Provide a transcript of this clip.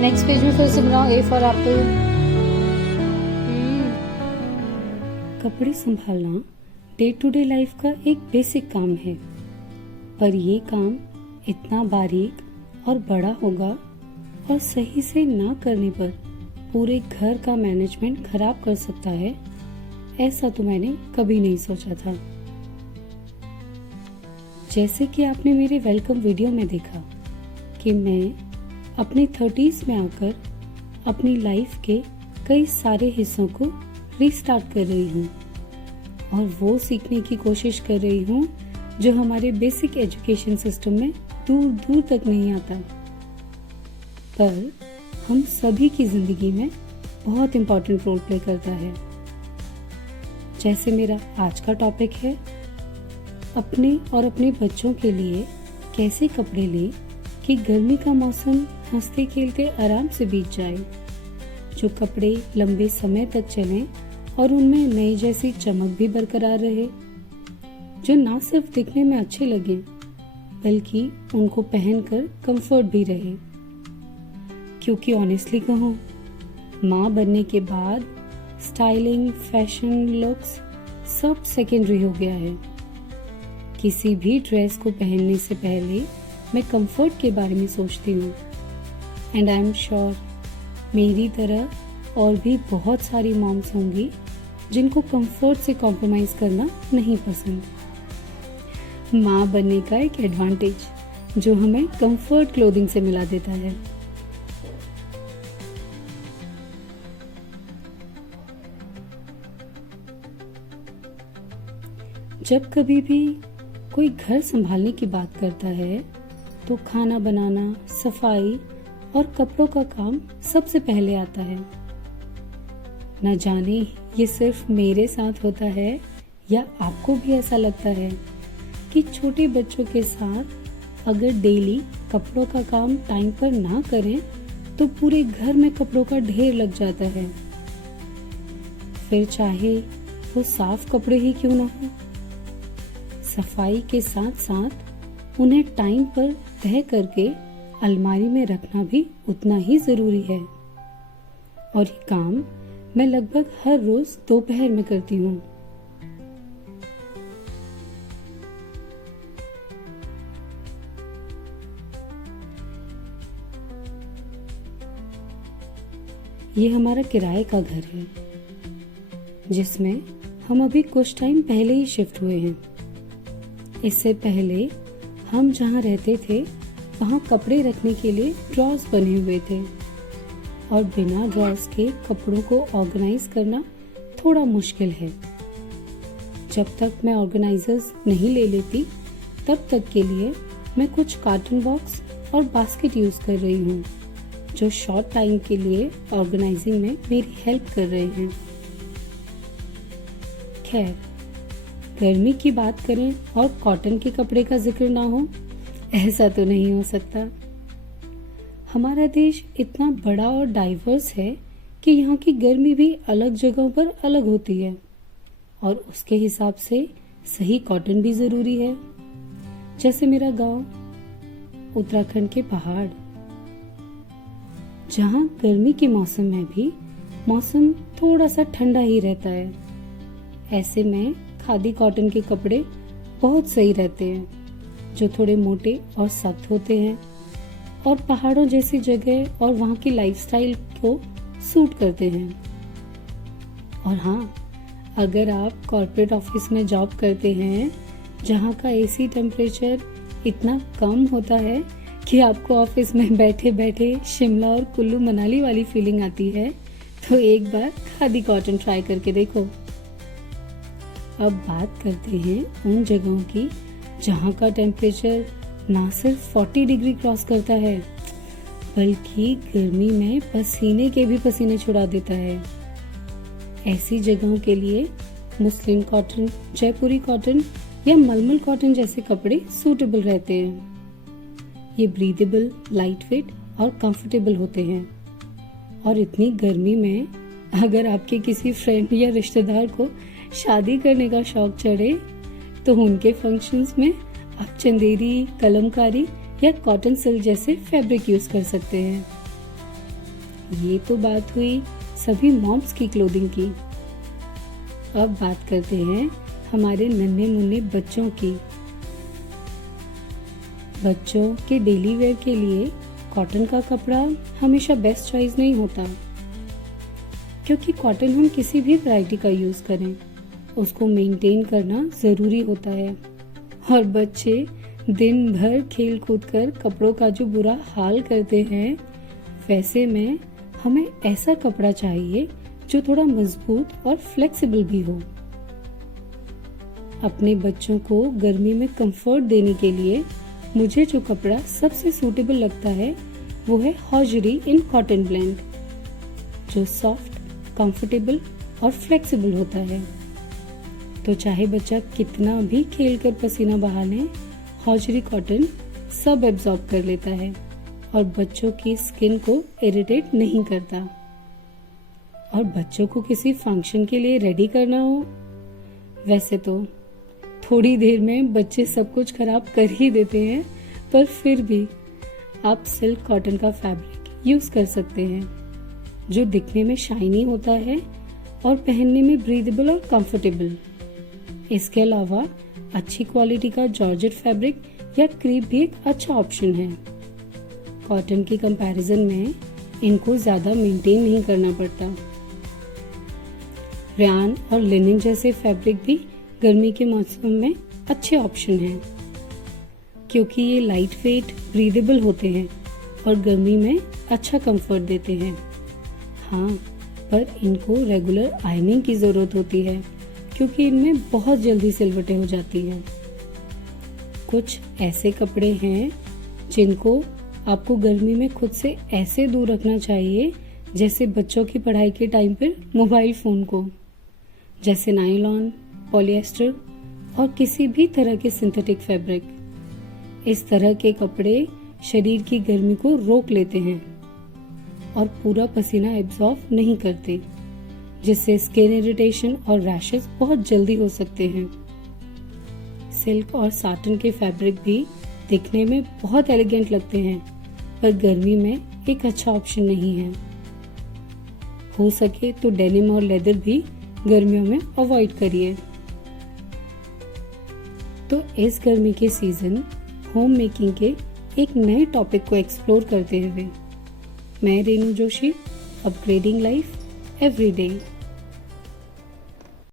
Next page में फिर से बनाओ ए फॉर एप्पल। कपड़े संभालना डे टू डे लाइफ का एक बेसिक काम है, पर ये काम इतना बारीक और बड़ा होगा और सही से ना करने पर पूरे घर का मैनेजमेंट खराब कर सकता है, ऐसा तो मैंने कभी नहीं सोचा था। जैसे कि आपने मेरे वेलकम वीडियो में देखा कि मैं अपनी 30s में आकर अपनी लाइफ के कई सारे हिस्सों को रीस्टार्ट कर रही हूँ और वो सीखने की कोशिश कर रही हूँ जो हमारे बेसिक एजुकेशन सिस्टम में दूर दूर तक नहीं आता, पर हम सभी की जिंदगी में बहुत इम्पोर्टेंट रोल प्ले करता है। जैसे मेरा आज का टॉपिक है, अपने और अपने बच्चों के लिए कैसे कपड़े लें कि गर्मी का मौसम हंसते खेलते आराम से बीत जाए, जो कपड़े लंबे समय तक चलें और उनमें नई जैसी चमक भी बरकरार रहे, जो ना सिर्फ दिखने में अच्छे लगे बल्कि उनको पहनकर कंफर्ट भी रहे। क्योंकि ऑनेस्टली कहूँ, माँ बनने के बाद स्टाइलिंग, फैशन, लुक्स सब सेकेंडरी हो गया है। किसी भी ड्रेस को पहनने से पहले मैं कंफर्ट के बारे में सोचती हूँ, एंड आई एम श्योर मेरी तरह और भी बहुत सारी मॉम्स होंगी जिनको कंफर्ट से कॉम्प्रोमाइज करना नहीं पसंद। माँ बनने का एक एडवांटेज जो हमें कंफर्ट क्लोथिंग से मिला देता है। जब कभी भी कोई घर संभालने की बात करता है तो खाना बनाना, सफाई और कपड़ों का काम सबसे पहले आता है। न जाने ये सिर्फ मेरे साथ होता है या आपको भी ऐसा लगता है कि छोटे बच्चों के साथ अगर डेली कपड़ों का काम टाइम पर ना करें तो पूरे घर में कपड़ों का ढेर लग जाता है, फिर चाहे वो साफ कपड़े ही क्यों ना हो। सफाई के साथ साथ उन्हें टाइम पर तह करके अलमारी में रखना भी उतना ही जरूरी है, और ये काम मैं लगभग हर रोज दोपहर में करती हूँ। ये हमारा किराए का घर है जिसमें हम अभी कुछ टाइम पहले ही शिफ्ट हुए हैं। इससे पहले हम जहाँ रहते थे वहाँ कपड़े रखने के लिए ड्रॉर्स बने हुए थे और बिना ड्रॉर्स के कपड़ों को ऑर्गेनाइज करना थोड़ा मुश्किल है। जब तक मैं ऑर्गेनाइजर्स नहीं ले लेती तब तक के लिए मैं कुछ कार्टन बॉक्स और बास्केट यूज कर रही हूँ जो शॉर्ट टाइम के लिए ऑर्गेनाइजिंग में मेरी हेल्प कर रहे हैं। खैर, गर्मी की बात करें और कॉटन के कपड़े का जिक्र ना हो, ऐसा तो नहीं हो सकता। हमारा देश इतना बड़ा और डाइवर्स है कि यहाँ की गर्मी भी अलग जगहों पर अलग होती है और उसके हिसाब से सही कॉटन भी जरूरी है। जैसे मेरा गांव, उत्तराखंड के पहाड़, जहाँ गर्मी के मौसम में भी मौसम थोड़ा सा ठंडा ही रहता है। ऐसे में खादी कॉटन के कपड़े बहुत सही रहते हैं, जो थोड़े मोटे और सख्त होते हैं और पहाड़ों जैसी जगह और वहाँ की लाइफस्टाइल को सूट करते हैं। और हाँ, अगर आप कॉर्पोरेट ऑफिस में जॉब करते हैं जहाँ का एसी टेम्परेचर इतना कम होता है कि आपको ऑफिस में बैठे बैठे शिमला और कुल्लू मनाली वाली फीलिंग आती है, तो एक बार खादी कॉटन ट्राई करके देखो। अब बात करते हैं उन जगहों की जहाँ का टेम्परेचर ना सिर्फ 40 डिग्री क्रॉस करता है बल्कि गर्मी में पसीने के भी पसीने छुड़ा देता है। ऐसी जगहों के लिए मुस्लिम कॉटन, जयपुरी कॉटन या मलमल कॉटन जैसे कपड़े सूटेबल रहते हैं। ये ब्रीदेबल, लाइटवेट और कंफर्टेबल होते हैं, और इतनी गर्मी में अगर आपके किसी फ्रेंड या रिश्तेदार को शादी करने का शौक चढ़े तो उनके फंक्शंस में आप चंदेरी, कलमकारी या कॉटन सिल्क जैसे फैब्रिक यूज कर सकते हैं। ये तो बात हुई सभी मॉम्स की क्लोथिंग की। अब बात करते हैं हमारे नन्हे मुन्ने बच्चों की। बच्चों के डेली वेयर के लिए कॉटन का कपड़ा हमेशा बेस्ट चॉइस नहीं होता, क्योंकि कॉटन हम किसी भी वैरायटी का यूज करें उसको मेंटेन करना जरूरी होता है, और बच्चे दिन भर खेल कूद कर कपड़ों का जो बुरा हाल करते हैं, वैसे में हमें ऐसा कपड़ा चाहिए जो थोड़ा मजबूत और फ्लेक्सिबल भी हो। अपने बच्चों को गर्मी में कंफर्ट देने के लिए मुझे जो कपड़ा सबसे सूटेबल लगता है वो है हॉजरी इन कॉटन ब्लेंड, जो सॉफ्ट, कंफर्टेबल और फ्लेक्सिबल होता है। तो चाहे बच्चा कितना भी खेल कर पसीना बहा ले, हॉजरी कॉटन सब एब्जॉर्ब कर लेता है और बच्चों की स्किन को इरिटेट नहीं करता। और बच्चों को किसी फंक्शन के लिए रेडी करना हो, वैसे तो थोड़ी देर में बच्चे सब कुछ खराब कर ही देते हैं, पर फिर भी आप सिल्क कॉटन का फैब्रिक यूज कर सकते हैं, जो दिखने में शाइनी होता है और पहनने में ब्रीदेबल और कंफर्टेबल। इसके अलावा अच्छी क्वालिटी का जॉर्जेट फैब्रिक या क्रीप भी एक अच्छा ऑप्शन है। कॉटन के कंपैरिजन में इनको ज्यादा मेंटेन नहीं करना पड़ता। रयान और लिनन जैसे फैब्रिक भी गर्मी के मौसम में अच्छे ऑप्शन हैं, क्योंकि ये लाइट वेट, ब्रीदेबल होते हैं और गर्मी में अच्छा कंफर्ट देते हैं। हाँ, पर इनको रेगुलर आयरनिंग की जरूरत होती है, क्योंकि इनमें बहुत जल्दी सिलवटें हो जाती हैं। कुछ ऐसे कपड़े हैं जिनको आपको गर्मी में खुद से ऐसे दूर रखना चाहिए जैसे बच्चों की पढ़ाई के टाइम पर मोबाइल फोन को, जैसे नायलॉन, पॉलिएस्टर और किसी भी तरह के सिंथेटिक फैब्रिक। इस तरह के कपड़े शरीर की गर्मी को रोक लेते हैं और पूरा पसीना एब्जॉर्ब नहीं करते, जिससे स्किन इरिटेशन और रैशेस बहुत जल्दी हो सकते हैं। सिल्क और साटन के फैब्रिक भी दिखने में बहुत एलिगेंट लगते हैं, पर गर्मी में एक अच्छा ऑप्शन नहीं है। हो सके तो डेनिम और लेदर भी गर्मियों में अवॉइड करिए। तो इस गर्मी के सीजन होम मेकिंग के एक नए टॉपिक को एक्सप्लोर करते हुए मैं Renu Joshi, upgrading life every day.